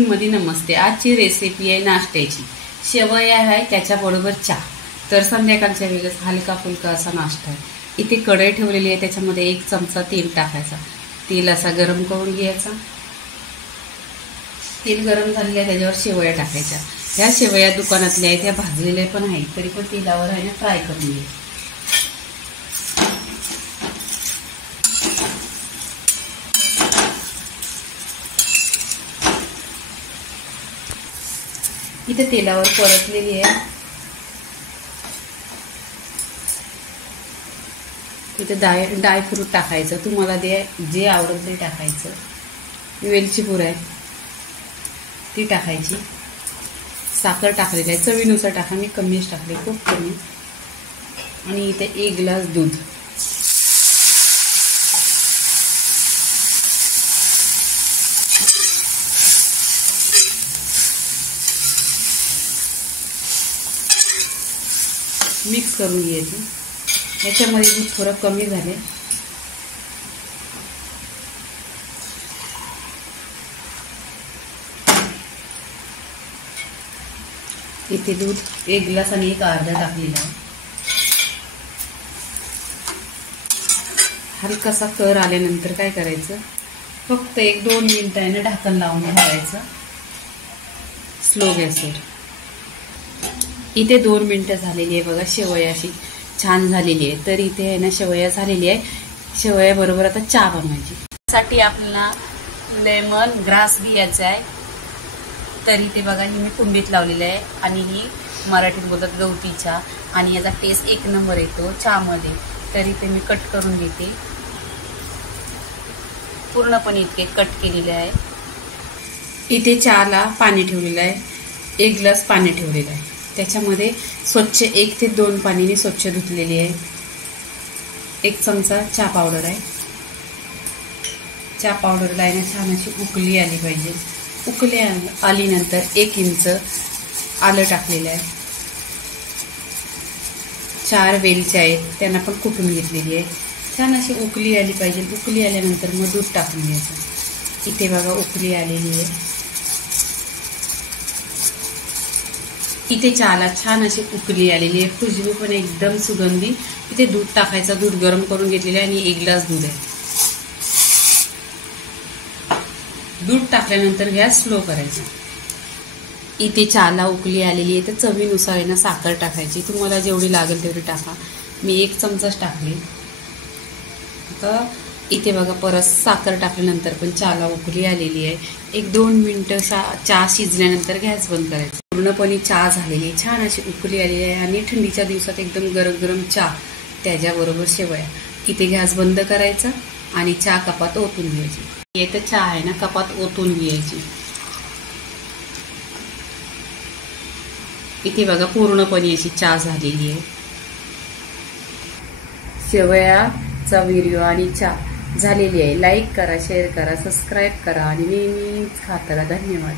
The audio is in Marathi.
मध्ये नमस्ते। आजची रेसिपी आहे नाश्त्याची। शेवया आहे त्याच्याबरोबर चहा। तर संध्याकाळच्या वेळेस हलका फुलका असा नाश्ता आहे। इथे कढई ठेवलेली आहे, त्याच्यामध्ये 1 चमचा तेल टाकायचा। तेल असा गरम करून घ्यायचा। तेल गरम झालेलं आहे, त्याच्यावर शेवया टाकायच्या। ह्या शेवया दुकानातल्या आहेत, त्या भाजलेल्या पण आहेत, तरी पण तेलावर आहे ना फ्राय करून घ्यायच्या। इथे तेलावर परतलेली आहे। इथे ड्रायफ्रूट टाकायचं, तुम्हाला जे आवडेल ते टाकायचं। वेलची पूड आहे ती टाकायची। साखर टाकलेली आहे, चवीनुसार टाका, मी कमीच टाकले, खूप कमी। आणि इथे 1 ग्लास दूध। मिक्स करून घ्यायचं। याच्यामध्ये दूध थोडं कमी झाले। इथे दूध 1 ग्लास आणि 1 अर्धा टाकलेला आहे। हलकासा कर आल्यानंतर काय करायचं, फक्त 1-2 मिनिटं आहे ना ढाकण लावून ठेवायचं स्लो गॅसवर। इथे 2 मिनिटं झालेली आहे बघा, शेवया अशी छान झालेली आहे। तर इथे आहे ना शेवया झालेली आहे। शेवया बरोबर आता चहा बनवायची। त्यासाठी आपल्याला लेमन ग्रास घ्यायचा आहे। तर इथे बघा ही मी कुंडीत लावलेली आहे, आणि ही मराठीत बोलतात गवती चहा, आणि याचा टेस्ट 1 नंबर येतो चहामध्ये। तर इथे मी कट करून घेते, पूर्णपणे इतके कट केलेले आहे। इथे चहाला पाणी ठेवलेलं आहे, 1 ग्लास पाणी ठेवलेलं आहे। त्याच्यामध्ये स्वच्छ 1 ते 2 पाण्याने स्वच्छ धुतलेली आहे। 1 चमचा चहा पावडर आहे। चहा पावडरला आहे ना छान अशी उकळी आली पाहिजे। उकळी आल्यानंतर 1 इंच आलं टाकलेलं आहे। 4 वेलच्या आहेत, त्यांना पण कुटून घेतलेली आहे। छान अशी उकळी आली पाहिजे। उकळी आल्यानंतर मग दूध टाकून घ्यायचं। इथे बघा उकळी आलेली आहे। इथे चहाला छान अशी उकळी आलेली आहे, खुशबू पण एकदम सुगंधी। इथे दूध टाकायचं, दूध गरम करून घेतलेलं आहे, आणि 1 ग्लास दूध आहे। दूध टाकल्यानंतर गॅस स्लो करायचा। इथे चहाला उकळी आलेली आहे, तर चवीनुसार आहे ना साखर टाकायची, तुम्हाला जेवढी लागेल तेवढी टाका। मी 1 चमचाच टाकली। आता इथे बघा परत साखर टाकल्यानंतर पण चहाला उकळी आलेली आहे। 1-2 मिनिटं चहा शिजल्यानंतर गॅस बंद करायचा। पूर्णपणे चहा झालेली आहे, छान अशी उकळी आलेली आहे, आणि थंडीच्या दिवसात एकदम गरम गरम चहा, त्याच्याबरोबर शेवया। इथे गॅस बंद करायचा आणि चहा कपात ओतून घ्यायची। इथे चहा आहे ना कपात ओतून घ्यायची। इथे बघा पूर्णपणे अशी चहा झालेली आहे। शेवयाचा व्हिडिओ आणि चहा झालेली आहे। लाईक करा, शेअर करा, सबस्क्राईब करा, आणि नेहमीच खात राहा। धन्यवाद।